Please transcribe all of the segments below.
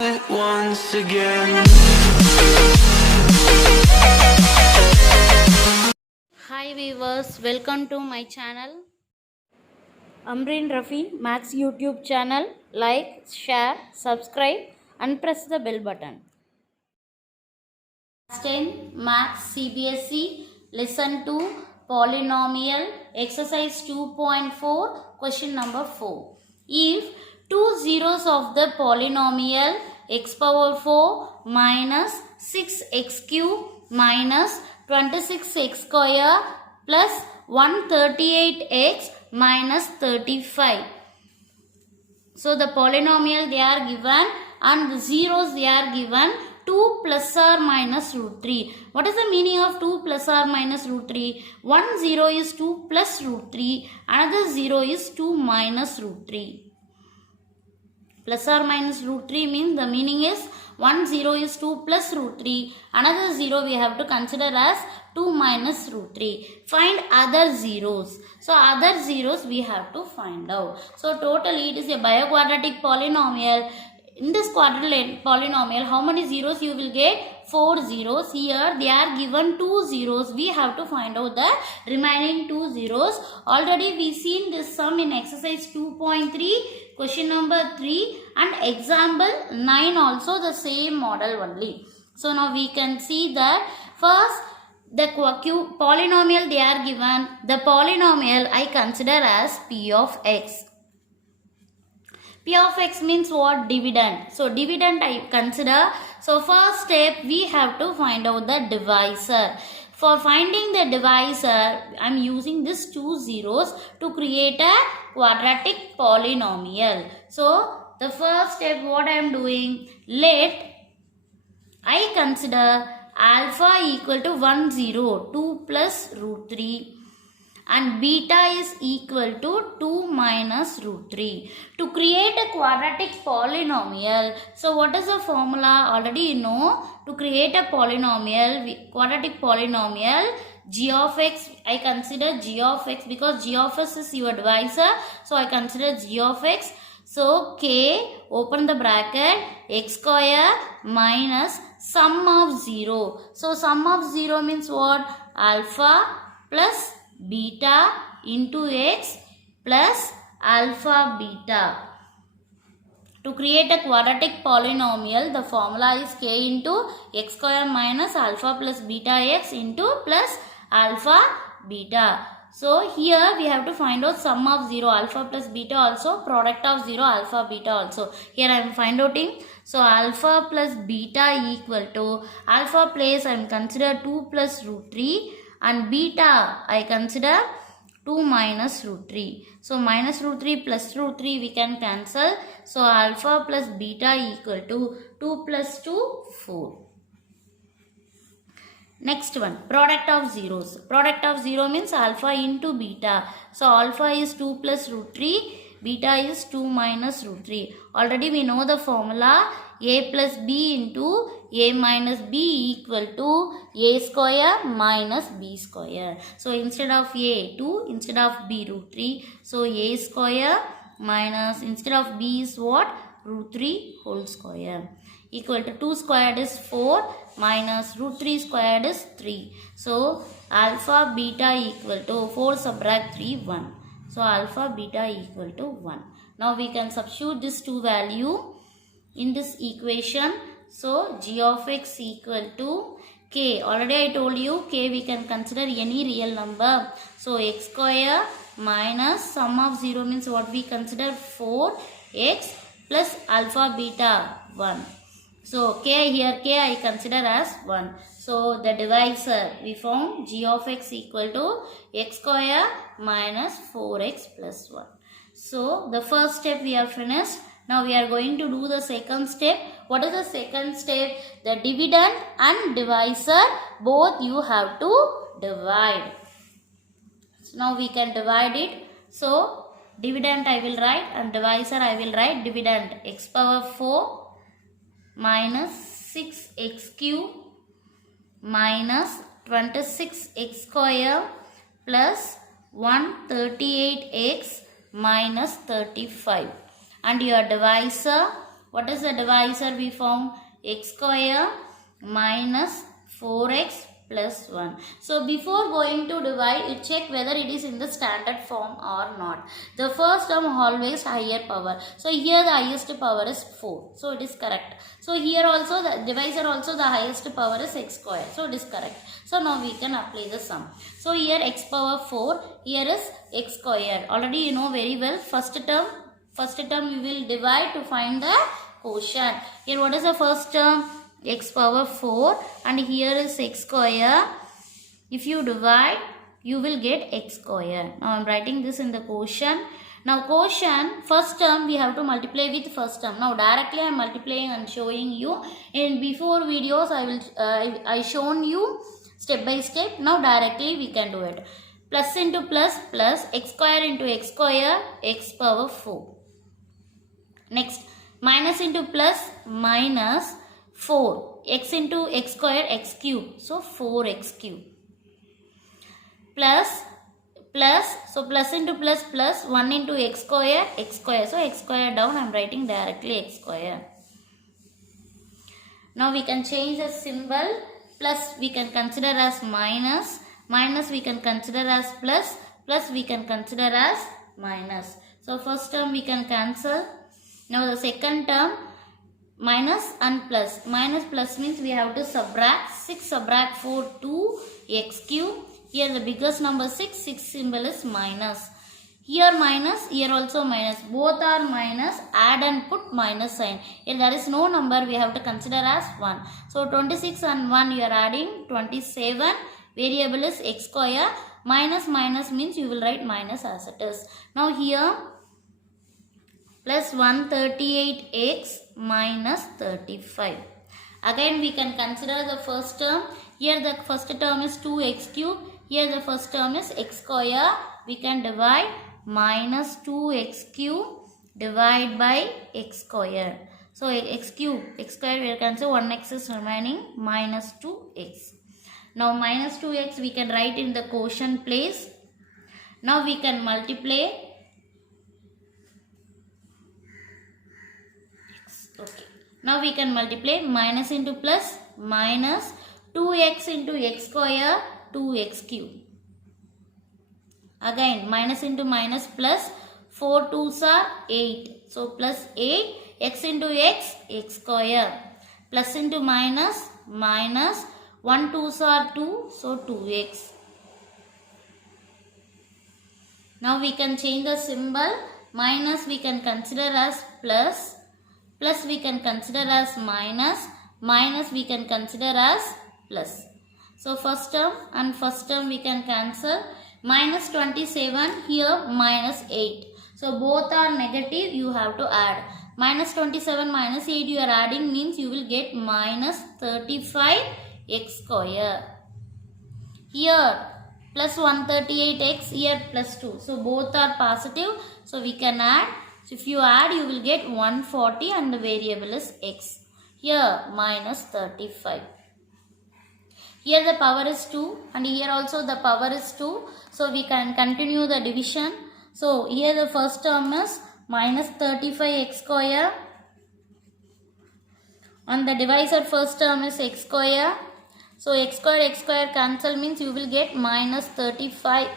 once again. Hi viewers, welcome to my channel. Amreen Rafi, Max YouTube channel. Like, share, subscribe and press the bell button. Class 10 Max CBSE Lesson 2 Polynomial Exercise 2.4 Question number 4. If two zeros of the polynomial x power 4 minus 6x cube minus 26x square plus 138x minus 35. So the polynomial they are given and the zeros they are given 2 plus or minus root 3. What is the meaning of 2 plus or minus root 3? One 0 is 2 plus root 3, another 0 is 2 minus root 3. Plus or minus root 3 means the meaning is 1 0 is 2 plus root 3, another 0 we have to consider as 2 minus root 3. Find other zeros. So other zeros we have to find out. So totally it is a biquadratic polynomial. In this quadratic polynomial, how many zeros you will get? 4 zeros. Here they are given 2 zeros. We have to find out the remaining 2 zeros. Already we seen this sum in exercise 2.3, question number 3 and example 9 also the same model only. So now we can see that first the polynomial they are given. The polynomial I consider as p of x. P of x means what? Dividend. So dividend I consider. So first step we have to find out the divisor. For finding the divisor, I am using these two zeros to create a quadratic polynomial. So the first step what I am doing, let I consider alpha equal to 1 0, 2 plus root 3 and beta is equal to 2 minus root 3. To create a quadratic polynomial, so what is the formula? Already you know, to create a polynomial, quadratic polynomial, g of x, I consider g of x because g of x is your divisor. So I consider g of x. So k, open the bracket, x square minus sum of 0. So sum of 0 means what? Alpha plus beta into x plus alpha beta. To create a quadratic polynomial, the formula is k into x square minus alpha plus beta x into plus alpha beta. So here we have to find out sum of 0, alpha plus beta also, product of 0, alpha beta also. Here I am find outing. So alpha plus beta equal to, alpha place I am consider 2 plus root 3 and beta I consider 2 minus root 3. So minus root 3 plus root 3 we can cancel. So alpha plus beta equal to 2 plus 2, 4. Next one, product of zeros. Product of 0 means alpha into beta. So alpha is 2 plus root 3, beta is 2 minus root 3. Already we know the formula, a plus b into a minus b equal to a square minus b square. So instead of a 2, instead of b root 3. So a square minus, instead of b is what? Root 3 whole square equal to 2 squared is 4 minus root 3 squared is 3. So alpha beta equal to 4 subtract 3 1. So alpha beta equal to 1. Now we can substitute this two value in this equation. So g of x equal to k. Already I told you k we can consider any real number. So x square minus sum of 0 means what we consider 4x plus alpha beta 1. So k here k I consider as 1. So the divisor we found g of x equal to x square minus 4x plus 1. So the first step we are finished. Now we are going to do the second step. What is the second step? The dividend and divisor both you have to divide. So now we can divide it. So dividend I will write and divisor I will write. Dividend x power 4 minus 6x cube minus 26x square plus 138x minus 35. And your divisor, What is the divisor we found? X square minus 4x plus 1. So before going to divide, you check whether it is in the standard form or not. The first term always higher power. So here the highest power is 4. So it is correct. So here also the divisor also the highest power is x square. So it is correct. So now we can apply the sum. So here x power 4, here is x square. Already you know very well. First term you will divide to find the quotient. Here what is the first term? X power 4 and here is x square. If you divide, you will get x square. Now I am writing this in the quotient. Now quotient, first term we have to multiply with first term. Now directly I am multiplying and showing you. In before videos I shown you step by step. Now directly we can do it. Plus into plus plus x square into x square, x power 4. Next minus into plus minus 4, x into x square, x cube, so 4x cube, plus, so plus into plus plus, 1 into x square, so x square down, I am writing directly x square. Now we can change the symbol, plus we can consider as minus, minus we can consider as plus, plus we can consider as minus. So first term we can cancel. Now the second term, minus and plus. Minus plus means we have to subtract. 6 subtract 4, 2 x cube. Here the biggest number 6 symbol is minus. Here minus, here also minus. Both are minus. Add and put minus sign. Here there is no number, we have to consider as 1. So 26 and 1 you are adding 27. Variable is x square. Minus minus means you will write minus as it is. Now here plus 138x minus 35. Again we can consider the first term. Here the first term is 2x cube. Here the first term is x square. We can divide minus 2x cube divide by x square. So x cube, x square we can say 1x is remaining minus 2x. Now minus 2x we can write in the quotient place. Now we can multiply. Okay. Now we can multiply minus into plus minus 2x into x square 2x cube. Again minus into minus plus 4 2s are 8. So plus 8 x into x square plus into minus minus 1 2s are 2 so 2x. Now we can change the symbol. Minus we can consider as plus. Plus we can consider as minus, minus we can consider as plus. So first term and first term we can cancel. Minus 27, here minus 8. So both are negative, you have to add. Minus 27 minus 8 you are adding means you will get minus 35x square. Here plus 138x, here plus 2. So both are positive, so we can add. So if you add, you will get 140 and the variable is x. Here minus 35. Here the power is 2 and here also the power is 2. So we can continue the division. So here the first term is minus 35x square. On the divisor first term is x square. So x square cancel means you will get minus 35.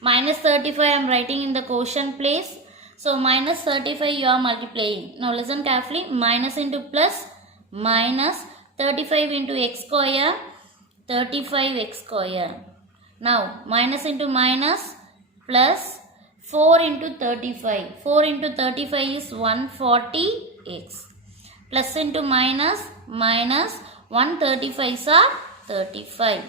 Minus 35 I am writing in the quotient place. So minus 35 you are multiplying. Now listen carefully. Minus into plus minus 35 into x square 35x square. Now minus into minus plus 4 into 35. 4 into 35 is 140x. Plus into minus minus 135s are 35.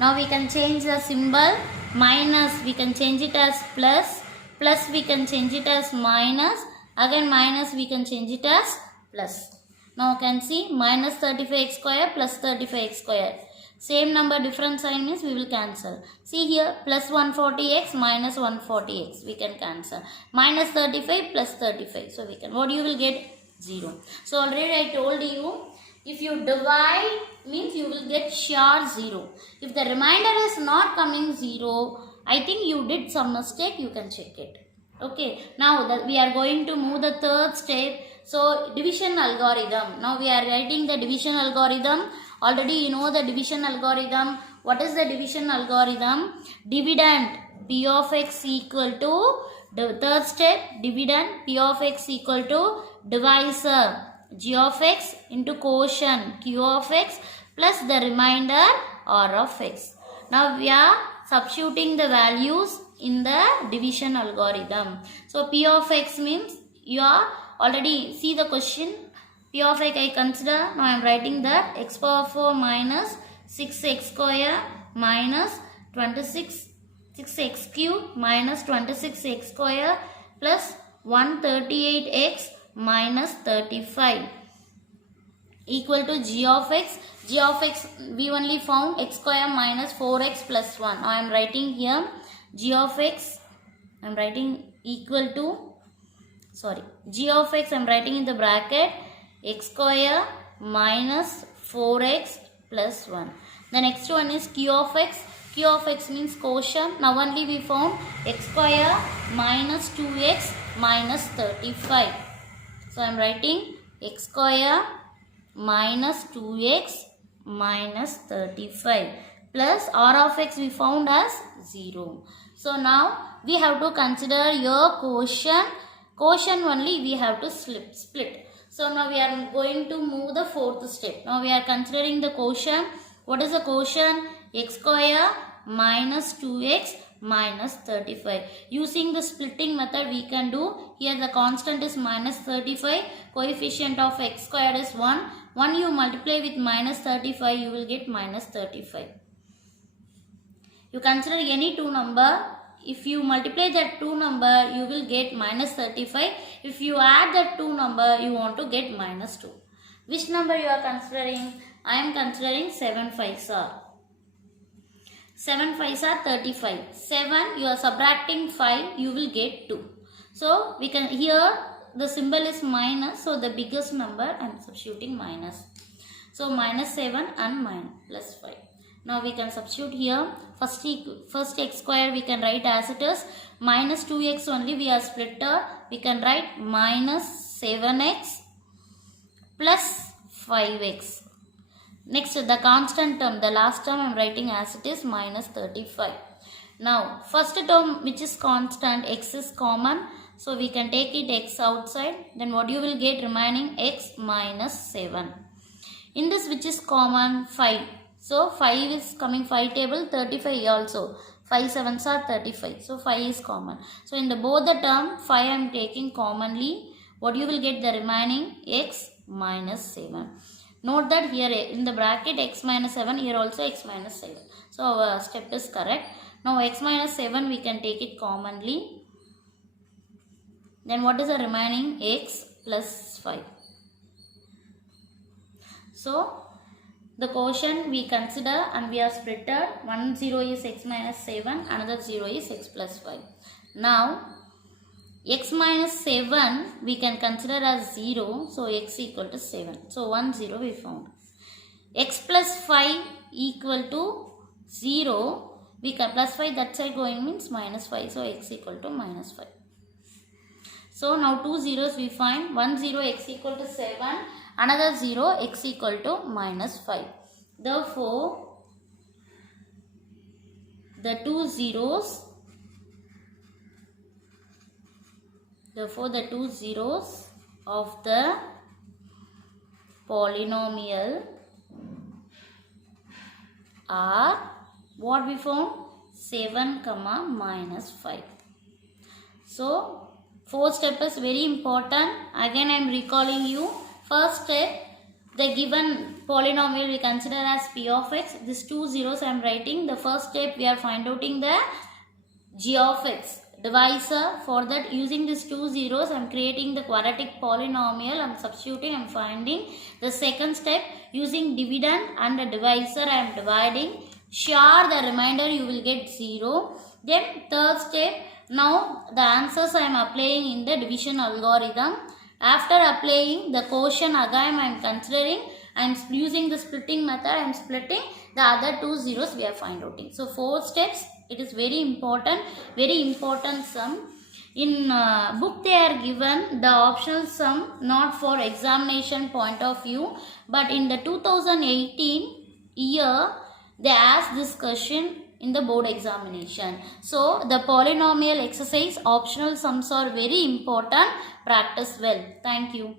Now we can change the symbol. Minus we can change it as plus. Plus we can change it as minus. Again minus we can change it as plus. Now you can see minus 35x square plus 35x square. Same number different sign means we will cancel. See here plus 140x minus 140x we can cancel. Minus 35 plus 35. So we can, what you will get? 0. So already I told you, if you divide means you will get sure 0. If the remainder is not coming 0, I think you did some mistake, you can check it. Okay, now that we are going to move the third step. So division algorithm. Now we are writing the division algorithm. Already you know the division algorithm. What is the division algorithm? Dividend p of x equal to the third step. Dividend p of x equal to divisor g of x into quotient q of x plus the remainder r of x. Now we are substituting the values in the division algorithm. So p of x means you are already see the question. P of x I consider, now I am writing that x power 4 minus 6x square minus 6x cube minus 26x square plus 138x minus 35 equal to g of x. G of x we only found x square minus 4x plus 1. Now I am writing here g of x, I am writing equal to, g of x I am writing in the bracket x square minus 4x plus 1. The next one is q of x. Q of x means quotient. Now only we found x square minus 2x minus 35. So I am writing x square minus 2x minus 35 plus r of x we found as 0. So now we have to consider your quotient. Quotient only we have to split. So now we are going to move the fourth step. Now we are considering the quotient. What is the quotient? X square minus 2x minus 35. Using the splitting method we can do. Here the constant is minus 35. Coefficient of x squared is 1. 1 you multiply with minus 35, you will get minus 35. You consider any two number. If you multiply that two number, you will get minus 35. If you add that two number, you want to get minus 2. Which number you are considering? I am considering 7 5s are. 7 5s are 35. 7 you are subtracting 5, you will get 2. So we can, here the symbol is minus, so the biggest number I am substituting minus. So minus 7 and minus plus 5. Now we can substitute here. First x square we can write as it is. Minus 2x only we are splitter. We can write minus 7x plus 5x. Next the constant term, the last term I am writing as it is minus 35. Now first term which is constant, x is common. So we can take it x outside. Then what you will get remaining x minus 7. In this which is common 5. So 5 is coming 5 table, 35 also. 5 7s are 35. So 5 is common. So in the both the term 5 I am taking commonly. What you will get the remaining x minus 7. Note that here in the bracket x minus 7, here also x minus 7. So our step is correct. Now x minus 7 we can take it commonly. Then what is the remaining? X plus 5. So the quotient we consider and we are splitted. One 0 is x minus 7, another 0 is x plus 5. Now x minus 7 we can consider as 0, so x equal to 7. So 1 0 we found. X plus 5 equal to 0, we can plus 5 that side going means minus 5, so x equal to minus 5. So now two zeros we find. 1 0 x equal to 7, another 0 x equal to minus 5. Therefore the two zeros of the polynomial are what we found? 7 comma minus 5. So fourth step is very important. Again I am recalling you. First step, the given polynomial we consider as p of x. These two zeros I am writing. The first step we are finding the g of x. Divisor. For that, using these two zeros I am creating the quadratic polynomial. I am substituting, I am finding. The second step, using dividend and the divisor I am dividing. Sure, the remainder you will get 0. Then third step, now the answers I am applying in the division algorithm. After applying the quotient again I am considering, I am using the splitting method, I am splitting the other two zeros we are finding. So 4 steps, it is very important sum. In book they are given the optional sum not for examination point of view, but in the 2018 year they asked this question in the board examination. So the polynomial exercise optional sums are very important. Practice well. Thank you.